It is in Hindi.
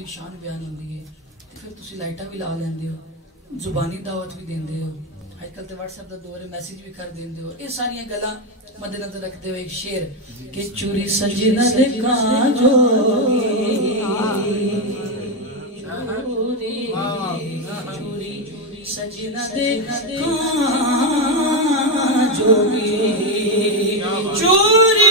दी शान बयान होंदी है ते फिर तुसी लाइटां भी ला लेंदे हो, जुबानी दावत भी देंदे हो, आजकल तो व्हाट्सएप का दौर है, मैसेज भी कर देंदे हो। ये सारियां गल्लां मद्देनजर रखते हुए एक शेर कि चूरी सजना दे कांजो चूरी सजना दे कांजोगी चोरी